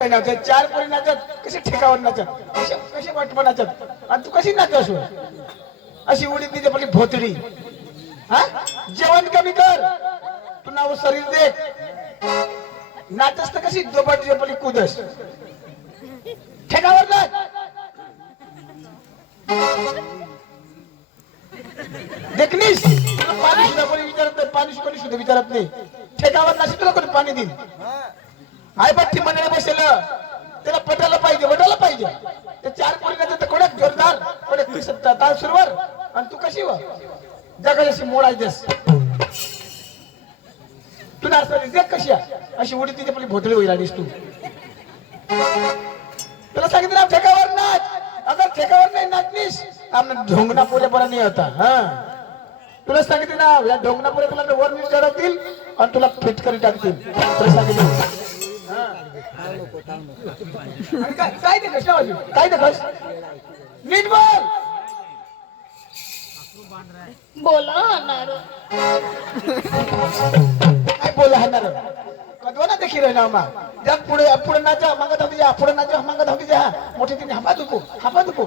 नाचत चार पोरी नाचत कशी ठेकावर नाचत कशी कशी वाटपा नाचत आणि तू कशी नाचस अशी उडी तिथे पडली भोतडी हा जेवण कमी कर तू नाव शरीर देख नाचस तर कशी दोबट जेपली कुदस ठेकावर नाच देखलीस पाणी सुद्धा कोणी विचारत नाही पाणी कोणी सुद्धा विचारत नाही ठेकावर नाची तुला कोणी पाणी देईल आई बट्टी म्हणायला बसेल त्याला पटायला पाहिजे ते चार पोरीला तर कोणाक जोरदार कोणाक ताल सुरवर आणि तू कशी व जगाशी मोडायचेस तुला असं देख कशी अशी उडी तिथे आपली भोतळी होईल आणीस तू तुला सांगितलं ठेकावर नाच अगर ठेकावर नाही नाचलीस आम्हाला ढोंगणा पुरे बरा नाही होता हा तुला सांगितलं ना या ढोंगणा पुरे तुला वर नीट चढवतील आणि तुला फिटकरी टाकतील तुला सांगितलं काय देखस काय देखस नीट बोल बोला हणार काय बोला हणार कदवा ना देखी रे नामा जग पुढे पुढे नाचा मागं धावती जा पुढे नाचा मागं धावती जा मोठे तिने हापा दुको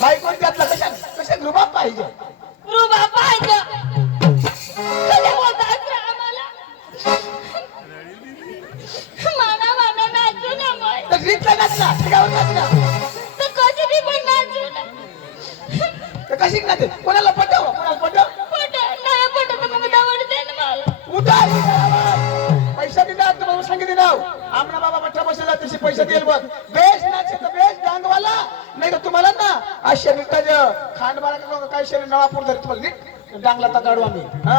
बाई कोण त्यातला कशा रुबाब पाहिजे रुबाब पाहिजे कधी बोलतात आम्हाला माना नाचू ना मग तर रीतला नाचला ठेकावर नाचला तर कधी बी पण नाचू ना तर कशी नाचते कोणाला पटव पट नाही पटत मग दवडते ना मला उठा पैसा दिला तुम्हाला सांगितले नाव आमना बाबा मठ्ठा बसला तशी पैसा देईल बघ बेस नाचे तर बेस डांगवाला नाही तर तुम्हाला ना आज शरीर खांडबारा काय शरीर नवापूर धर तुम्हाला नीट डांगला तर काढू आम्ही हा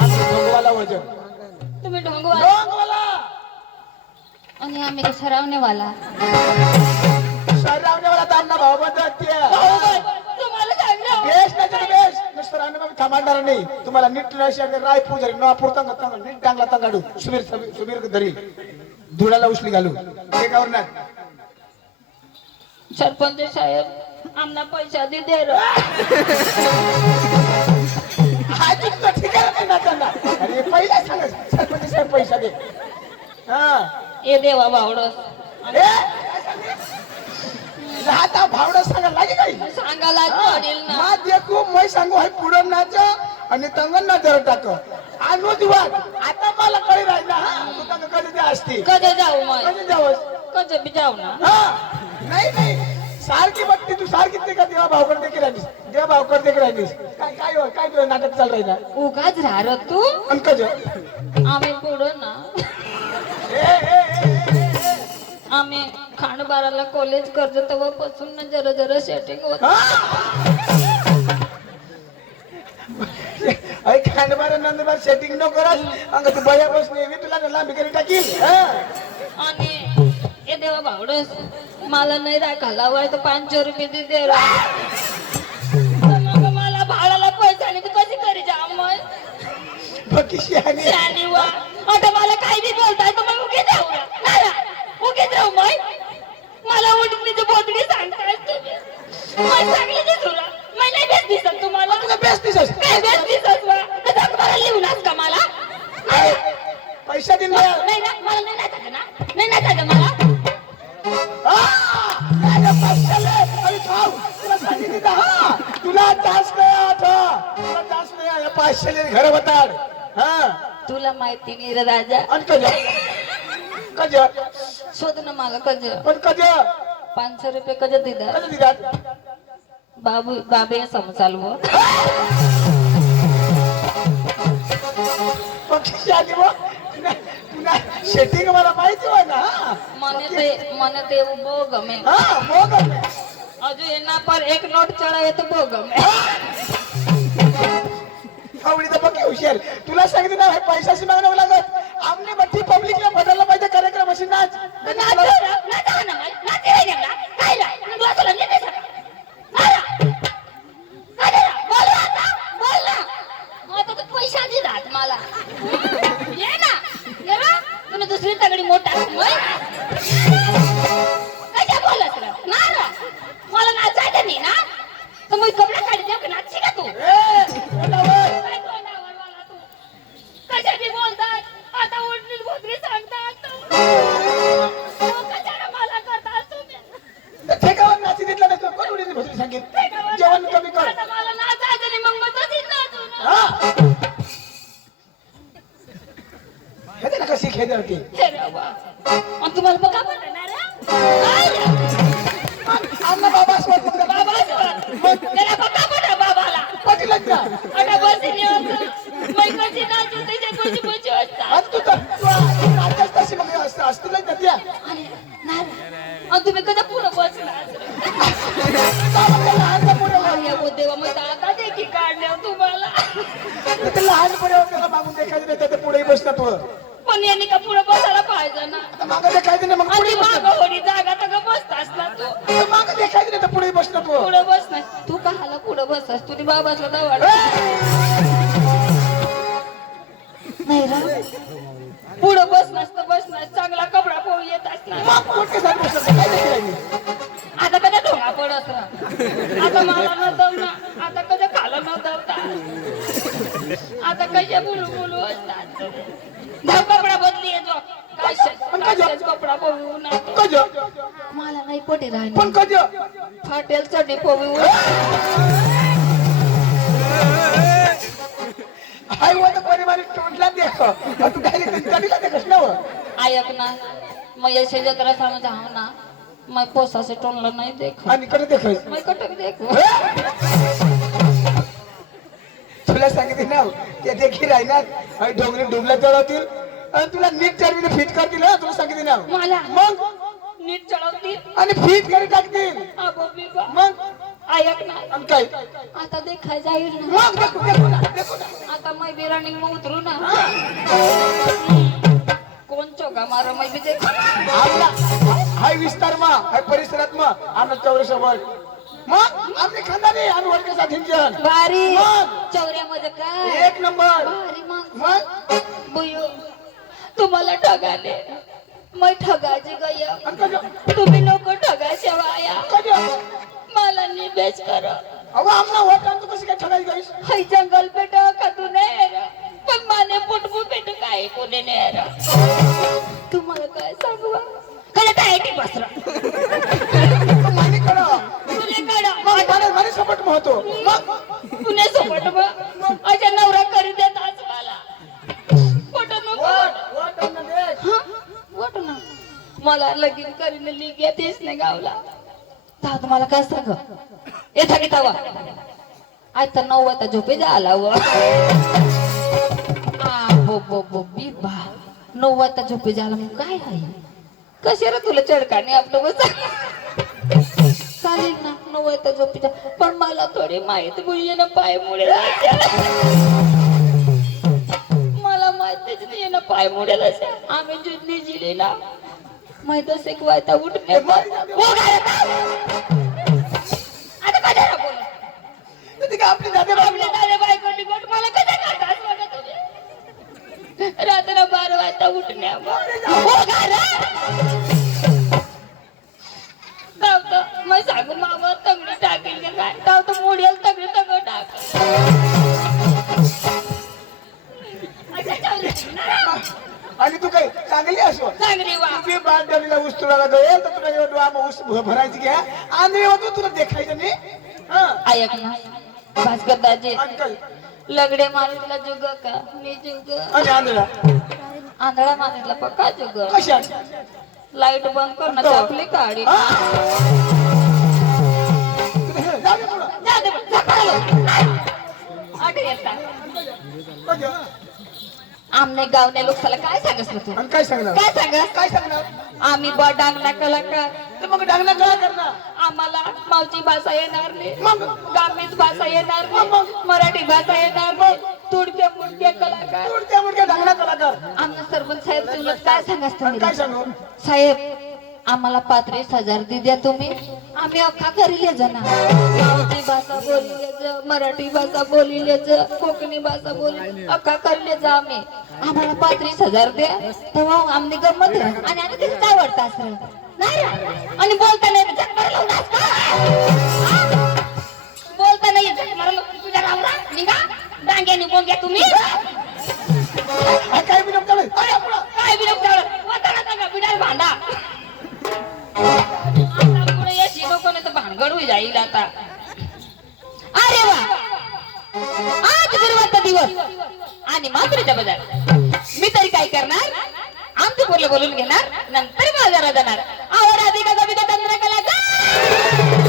आम्ही ढोंगवाला वजन तुम्ही ढोंगवाला आणि आम्ही का सरावणेवाला सरावणेवाला तर आमना भाऊ बंद तुम्हाला सांगलं बेस नाचे बेस नुसतं राहणं मग थांबणार नाही तुम्हाला नीट रायपूर धरी नवापूर तंग नीट डांगला तर काढू सुबीर धरी धुळाला उचली घालू एकावर ना सरपंच साहेब आमना पैसा दे दे अरे पहिला सांगा सरपंच साहेब पैसा दे हा ए देवा बावडस आता भावडा सांगा लागे काही सांगायला पडेल ना मा देखू मै सांगू हाय पुढं नाच आणि तंगन ना जर टाक आणू दिवात आता मला कळी राहिला हा तू तंग कधी ते असते कधी जाऊ मग कधी जावस कधी बी जाऊ ना हा नाही सारखी बघते तू सारखी ते का देवा भावकर देखील राहिलीस देवा भावकर देखील राहिलीस काय तुझं नाटक चाल राहिला उगाच राहर तू अंकज आम्ही पुढं ना आम्ही खांडबाराला कॉलेज कर्ज तेव्हापासून ना जरा सेटिंग होत खांडबारा नंदबार सेटिंग न करस अंग तू बया बस नाही तुला लांबी करी टाकील आणि ए देवा भावडस मला नाही राखायला वय तर 500 रुपये दे मग मला भाडाला पैसा नाही तर कशी करी जा मग बकीशी आणि वा आता मला काही बी बोलताय तर मग उगे जाऊ ना उगे जाऊ मग मला उडणीची बोतडी सांगताय तुम्ही सांगली नाही तुला मी नाही बेस दिसत तुम्हाला तुला बेस दिसस काय बेस दिसत वा तर मला लिहूनच का मला पैसा दिन नाही ना मला नाही नाचायचं ना नाही नाचायचं मला तुला चान्स नाही आता तुला चान्स नाही 500 घर बताड हा तुला माहिती नाही रे राजा कज शोध ना मला कज पण कज 500 रुपये कज दिदा कज दिदात बाबे समजालव पक्षी आली व तुला शेटिंग मला माहिती हो ना મને તે એવું બહુ ગમે હા બહુ ગમે હજુ એના પર એક નોટ ચડાવે તો બહુ ગમે आवडी तर बघ हुशार तुला सांगितलं ना हे पैशाची मागणं लागत आमने बट्टी पब्लिकला बदलला पाहिजे कार्यक्रम अशी नाच पैसा दिलात मला ये ना तुम्ही दुसरी तगडी मोठा कशा बोलत ना मला नाचायचं नाही ना तर मग कपडा काढी देऊ का नाचशी का तू कशा बोलतात आता उडणी भोतरी सांगतात आणि तुम्हाला बघा पटणार अण्णा बाबा असं वाटतं का? बाबा त्याला बघा पटा बाबाला पटीलच ना. आता बसली मै कशी नाचू त्याच्या कशी बची असतात आणि तू तर तू नाचतेस तशी मग असतीलच ना त्या. आणि तुम्ही कधी पुढं बसणार बाबा लहानचा पुढे अरे देवा मग आता देखी काढल्या तुम्हाला ते लहानपणे त्याला मागून देखायचं नाही तर ते पुढेही बसतात वर. पण यांनी का पुढं बसायला पाहिजे ना आता मागं देखायचं नाही मग आणि पुढे मागं होडी जागा तर का बसतास ना तू मागं देखायचं नाही तर पुढेही बसतात वर. पुढं बस नाही तू कहाला पुढं बसतास तुझी बाबाचा दवाड नाही रा पुढं बस नसतं बस नाही चांगला कपडा पोळू येत असणार मग कोणते साथ बसतात काय देखायचं? आता कधी ढोंगा पडत राह आता मला न दमना आता कधी खाला न दमता आता कशा बोलू बोलू असतात धाव कपडा बदली येतो कशाच कपडा पोळू नाही कज मला नाही पटे राहिली पण कज फाटेल चढी पोळू हाय वर परिवार तोंडला देख तू डायरेक्ट गाडीला देखस ना वर. ऐक ना मैं ऐसे जतरा समझ आऊं ना मैं पोसा से टोलला नहीं देखा आणि कडे देखायचं मैं कटक देखू तुला सांगितले ना ते देखी राहणार आणि डोंगरी डुबला चढवतील आणि तुला नीट चढवीने फिट करतील हा तुला सांगितले ना मला मग नीट चढवतील आणि फिट करी टाकतील अबो बिबा मग ऐक ना आणि काय आता देखाय जाईल ना मग देखू ना आता मैं भी रनिंग में उतरू ना कोण चोगा मारो मैं भी देख आपला हाय विस्तार मा हाय परिसरात मा आम्ही चौरसवर मग आम्ही खानदानी आणि वर्ग साथींजन भारी मग चौऱ्यामध्ये काय एक नंबर भारी मग मग बुयो तुम्हाला ठगाले मैं ठगाची गया आणि कज तुम्ही लोक ठगायचे वाया कज मला निवेश करा अहो आमना होता तू कशी काय ठगाई गाईस हाय जंगल पे का तू नेर पण माने पुटपू पेट काय कोणी नेर तुम्हाला काय सांगू कळत काय ती बसरा मानी करा तुले काढा माने सपोर्ट महतो मग पुणे सोबत मग अशा नवरा करी देत आज मला पटन वट ना मला लगीन करीने लिग्या तेच नाही गावला ता तुम्हाला काय सांग येता की तवा आता 9 वाजता झोपे झाला व बो बो बो बी बा 9 वाजता झोपे झाला मग काय आहे कशा रे तुला चडकाने आपलं बस चालेल ना 9 वाजता झोपे जा पण मला थोडी माहिती बुझे ना पाय मुळे मला माहितीच नाही ना पाय मुडेल आम्ही जुनी जिले ना माहित असे की वायता उठणे आता काय बोल ती आपली दादे आपले दादे बायकोटी गोट मला कधी काढतास बघा तुम्ही रात्र 12 वाजता उठण्या मग सांगू मामा तंगडी टाकेल का काय ताव तर मोडेल तंगडी तंगड टाक आणि तू काय चांगली असो चांगली वा तुम्ही बांधलेला ऊस तुला जाईल तर तुला एवढं आम ऊस भरायची घ्या आंधळी होतो तुला देखायचं नाही ऐक ना भास्कर दाजी अंकल लगडे माणूसला जुग का मी जुग आणि आंधळा आंधळा माणूसला पक्का जुग कशा लाईट बंद करणं आपली काढी जाऊ दे पुढं. जा दे, जा पळालो. आठ येता आमने गावने लोकसाला काय सांगस तू आणि काय सांगणार काय सांगस काय सांगणार आम्ही डांगला कलाकार तर मग डांगला काय करणार आम्हाला मावची भाषा येणार नाही मग गामीच भाषा येणार नाही मराठी भाषा येणार नाही तुडके मुडके कलाकार तुडक्या मुडक्या डांगला कलाकार आमने सरपंच साहेब तुला काय सांगस आणि काय सांगू साहेब आम्हाला 35,000 द्या तुम्ही आम्ही अख्खा करीले जना गावची भाषा बोलिले मराठी भाषा बोलिले कोकणी भाषा बोली अख्खा करीले जा आम्ही आम्हाला 35,000 द्या तेव्हा आमने गंमत आहे. आणि आता तिथे काय वाटतं असं नाही रा. आणि बोलता नाही चक्कर लावून बोलता नाही तुझ्या रावरा निघा डांग्याने बोंग्या तुम्ही काय बी नको चालेल. काय विरोध वाटाणा सांगा बिडार भांडा आता पुढे याची लोकांना तर भानगड होई जाईल आता अरे वा आज गुरुवारचा दिवस आणि मात्रेचा बाजार मी तरी काय करणार आमच्या अवतीपूरला बोलून घेणार नंतर बाजारात जाणार. आवर राधिका कविता चंद्रकला जा.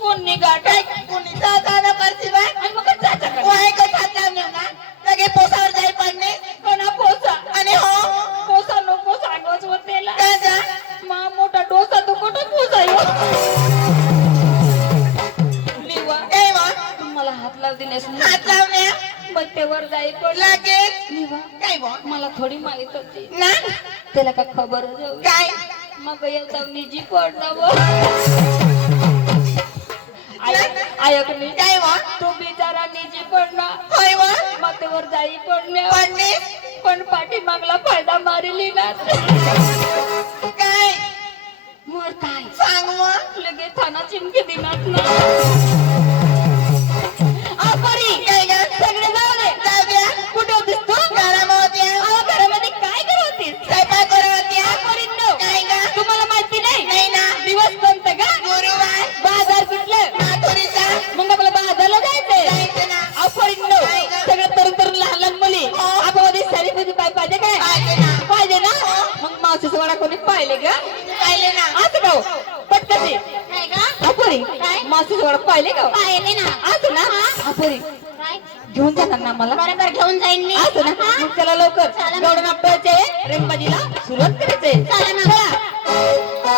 कोणी गाठाय कोणी जाता करते बा आणि मग जाता कर वाय का जाता ना लगे पोसावर जाई पडणे कोणा पोसा आणि हो पोसा नको सांगच होतेला का जा मा मोठा डोसा तू कुठं पोसायो निवा ए वा तुम्हाला हात लाव दिलेस हात लावण्या बत्तेवर जाई पण लागे निवा काय बा मला थोडी माहित होती ना त्याला का खबर काय मग येता निजी पडताव आयकनी काय वा तू बिचारा निजी पडणार होय वा मातेवर जाई पडणे पण पाठी मागला फायदा मारली ना काय मोर काय सांग मग लगे थाना चिमकी दिनात ना आपरी काय ग सगळे जाऊ द्या कुठे होतीस तू घरामध्ये घरामध्ये काय करत होतीस स्वयंपाक करत होती आपरी नो काय ग तुम्हाला माहिती नाही ना दिवस कोणता का गुरुवार बाजार कुठलं माथुरीचा मग आपल्याला बाजारला जायचंय ना आपरी नो सगळे तरुण लहान लहान मुली आपल्यामध्ये साडी कधी पाहिजे काय पाहिजे ना मग मावशीचा वडा कोणी पाहिले का पाहिले ना असं का पटकशी काय का आपरी मावशीचा वडा पाहिले का पाहिले ना असं ना आपरी घेऊन जाणार ना मला बरोबर घेऊन जाईन मी असं ना मग चला लवकर एवढं नाट्याचे रेमबाजीला सुरुवात करायचंय चला ना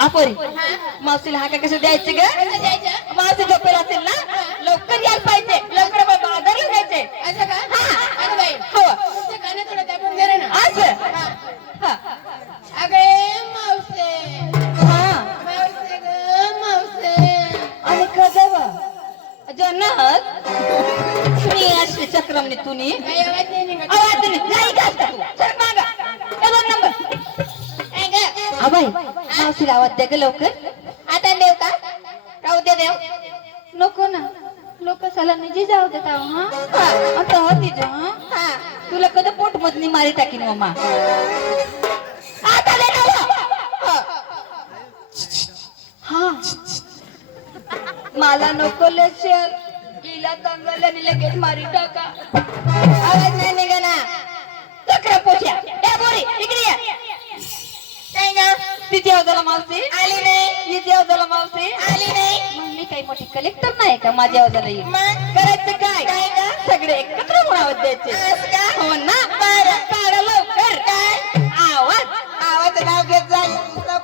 आपरी मावशीला हा काय कसं द्यायचं ग मावशी झोपेल असेल ना लवकर यायला पाहिजे लवकर बाजारला जायचे असं का अगं बाई हो काना थोडं दाबून दे ना असं अगे मावशी हा मावशी ग मावशी आणि कधवा जन्नत मी अशी चक्रमने तुनी आवाज नाही नाही का तू चल मागा एवढा नंबर अबाई मावशीला आवाज द्या ग लवकर आता देव का राहू दे देव नको ना लोक साला निजी जाऊ देता हा आता होती जा हा तुला कधी पोट मधनी मारी टाकीन मम्मा आता दे ना हा मला नको लेशल हिला तंगल्याने लगेच मारी टाका आवाज नाही निघाला चक्र पोछ्या ए बोरी इकडे या काय ग तिची अवजाला मावशी आली नाही हिची अवजाला मावशी आली नाही मी काही मोठी कलेक्टर नाही का माझ्या अवजाला येईल करायचं काय सगळे एकत्र म्हणून आवाज द्यायचे हो ना काढा लवकर काय आवाज नाव घेत जाईल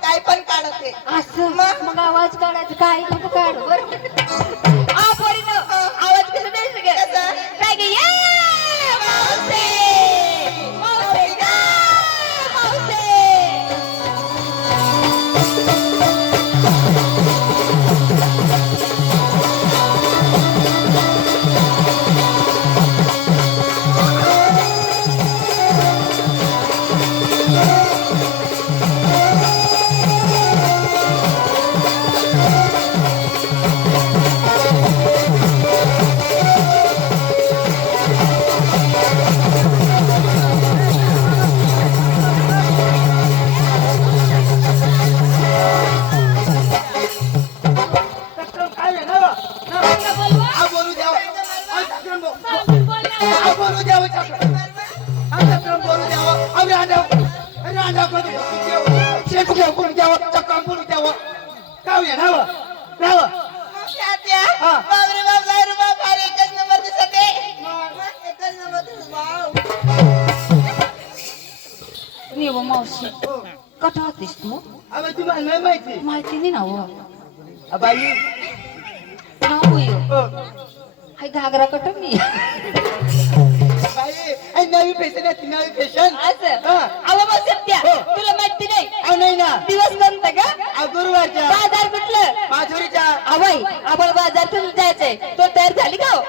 काय पण काढते असं मग आवाज काढायचं काय नको काढ बर आवाज कसं द्यायचं काय ग मावशी मावशी मावशी नाव नाव तात्या, हा. बापरे बाप, लाय रे बाप, अरे एकच नंबर दिसत आहे. एकच नंबर दिसत, वाव. निव मावशी कटा होतीस तू अबे तुम्हाला नाही माहिती माहिती नाही ना हो बाई नाव होय हो. हाय घागरा कट मी बाई आई नवी फॅशन आहे नवी फॅशन असं हा. अहो मग सत्या हो. तुला माहिती नाही अहो नाही ना दिवस कोणता का गुरुवारच्या बाजार कुठलं माधुरीच्या आवय आपण बाजारातून जायचंय तो तयार झाली का हो?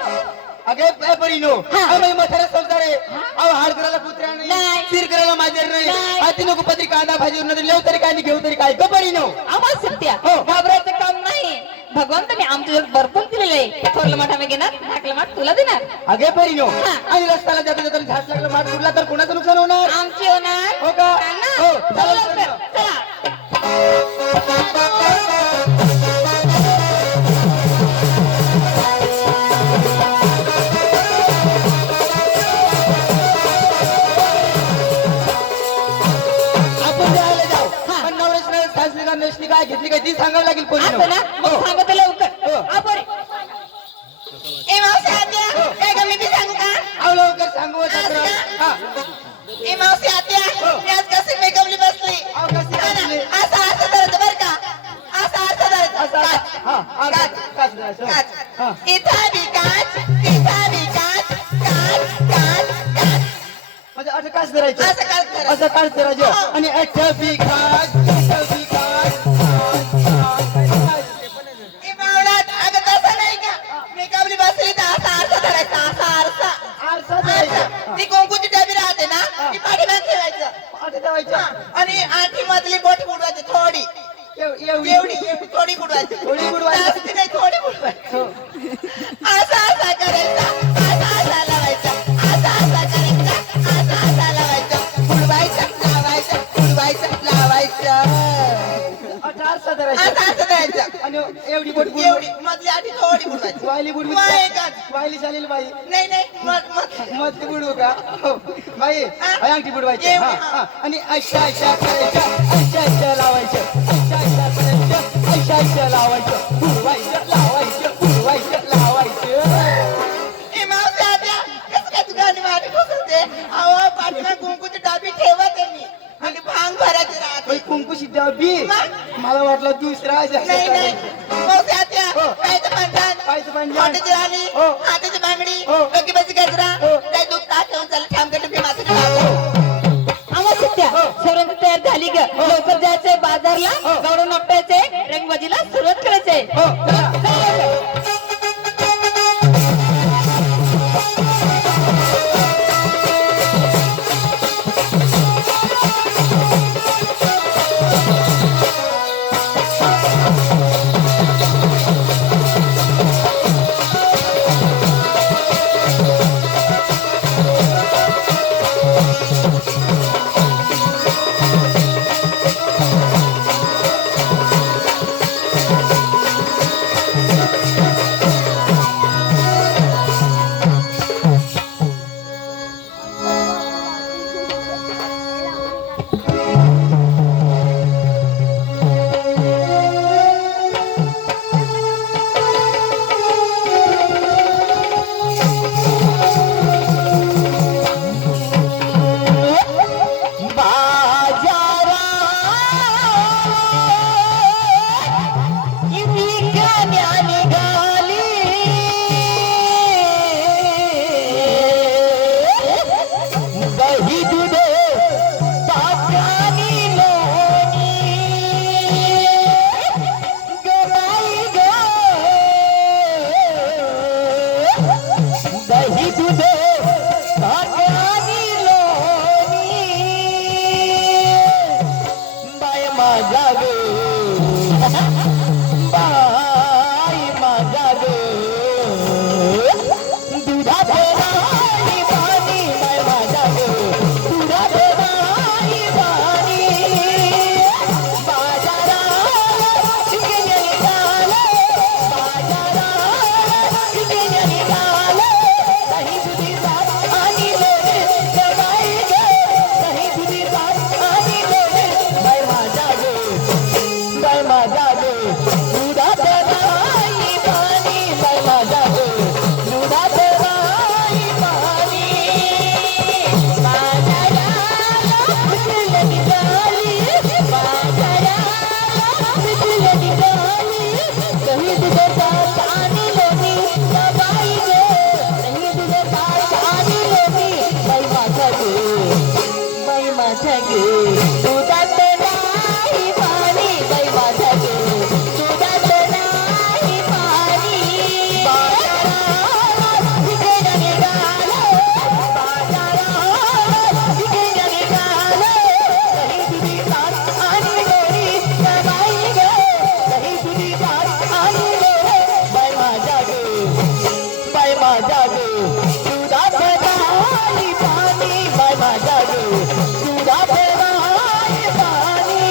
अगे परिनो हा. अहो म्हातारा संसार आहे अहो हाड करायला कुत्र्या नाही. नाही सिर करायला माझ्या नाही नाही. हाती नको पत्री कांदा भाजीवर नाही लेव तरी काय नाही घेऊ तरी काय ग परिनो आम्हाला सत्या हो. घाबरायचं काम नाही भगवंताने आमच्या भरपूर दिलेलं आहे थोरलं माठ आम्ही घेणार धाकलं माठ तुला देणार अगे परिनो हा. आणि रस्त्याला जाता जाता झाड लागलं माठ फुटला तर कोणाचं नुकसान होणार आमची होणार हो का ना? हो चला चालेल, लवकर, चालेल. चला आपण जायला जाऊ हा. पण नवरेश सासरी का नेसली काय घेतली काय ती सांगावं लागेल परिनो असं ना मग सांगतो लवकर हो. आपण ए मावशी आत्या, काय गं मी बी सांगू का? अहो लवकर सांगू असं का? हा ए मावशी आत्या, मी आज कशी मेकअपली बसली. अहो कशी हा ना, बसली? असं धरायचं बरं का? असं धरायचं. असं काच. हा काच. काच द्यायचं. हा. काच. इथं बी काच, तिथं बी काच, काच, काच, काच. म्हणजे असं काच करायचं असं काच करायचं. असं काच करायचं हो. आणि अठ्ठावी काच अठ्ठावी काच ए मावळात, अगं तसं नाही का? मेकअपली बसली तर असा आरसा धरायचा, असा आरसा. आरसा द्यायचा. आरसा. ती कुंकूची डबी राहते ना, ती पाठीमागे ठेवायचं. असं ठेवायचं. हा. आणि आठी मधली बोट बुडवायची थोडी एवढी एवढी एवढी थोडी बुडवायची थोडी बुडवायची. जास्ती नाही थोडी बुडवायची हो. असा करायचा असा लावायचा असा करायचा असा लावायचा बुडवायचं लावायचं बुडवायचं लावायचं असं आरसा धरायचा. असं करायचं आणि एवढी बोट बुडवून एवढी मधली आठी थोडी बुडवायची वायली बुडवी वाय काच. वायली चालेल बाई नाही नाही मग मत बुडवू का हो. बाई हा? अंगठी बुडवायची एवढी, हा, हा. हा. आणि अशा अशा करायचं अशा अशा लावायचं अशा अशा करायचं अशा अशा लावायचं बुडवायचं लावायचं बुडवायचं लावायचं ए मावशी आत्या, कसं काय तू गाणी माझी घुसवते? अहो पाठीमागे कुंकूची डबी ठेवते मी आणि भांग भरायची राहते बाई कुंकुशी डबी मला वाटलं दुसरा अशा अशा नाही नाही करायचं. मावशी आत्या, हो. पायचं पंजान पायचं पंजान. हाताची राणी हो. हाताची बांगडी हो. डोकीबाची गजरा हो. काय दूध ताक ठेवून चाललं ठामकट बी माझं खातो. आम्हाला सत्या हो. सर्वांची तयार झाली ग लवकर जायचंय बाजारला हो. गावडून आपटायचंय रंगबाजीला सुरुवात करायचंय हो. चला, चला लवकर. माझा ग दुधात नाही पाणी बाई माझा ग दुधात नाही पाणी बाजाराला विकलं निघाली बाजाराला विकलं निघाली दही दुधाचा पाणी लोणी बाई ग दही दुधाचा पाणी लोणी बाई माझा ग बाई माझा ग दुधात नाही पाणी बाई माझा ग दुधात नाही पाणी बाजाराला विकलं निघालं बाजाराला विकलं निघालं दही दुधाचा आणि लोणी बाई ग दही दुधाचा आणि लोणी बाई माझा ग बाई माझा ग दुधात नाही पाणी बाई माझा ग दुधात नाही पाणी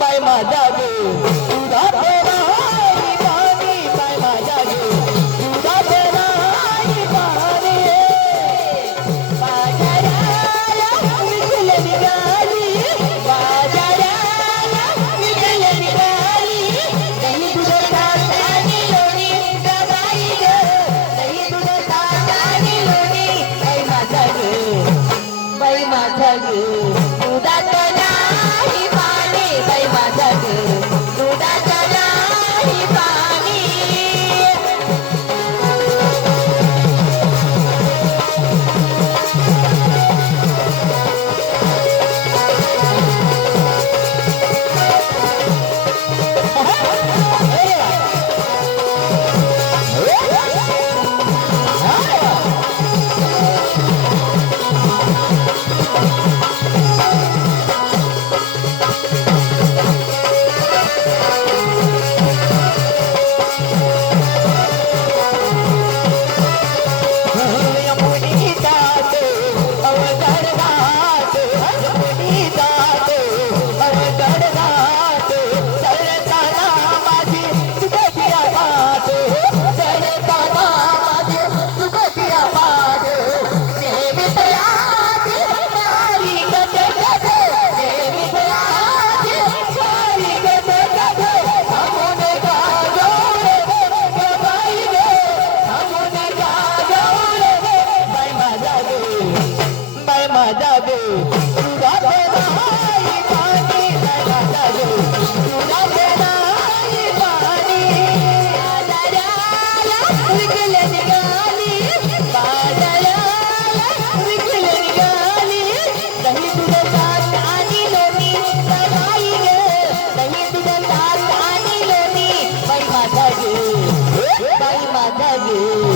बाई माझा ग दुधात नाही पाणी बाई माझा ग दुधात नाही पाणी बाजाराला विकलं निघाली बाजाराला विकलं निघाली दही दुधाचा आणि लोणी बाई ग दही दुधाचा आणि लोणी बाई माझा ग बाई माझा ग दुधात नाही पाणी बाई माझा ग दुधात नाही पाणी माझा ग दुधात नाही पाणी बाई माझा ग दुधात नाही पाणी बाजाराला विकलं निघाली बाजाराला विकलं निघाली दही दुधाचा आणि लोणी बाई ग दही दुधाचा आणि लोणी बाई माझा ग बाई माझा ग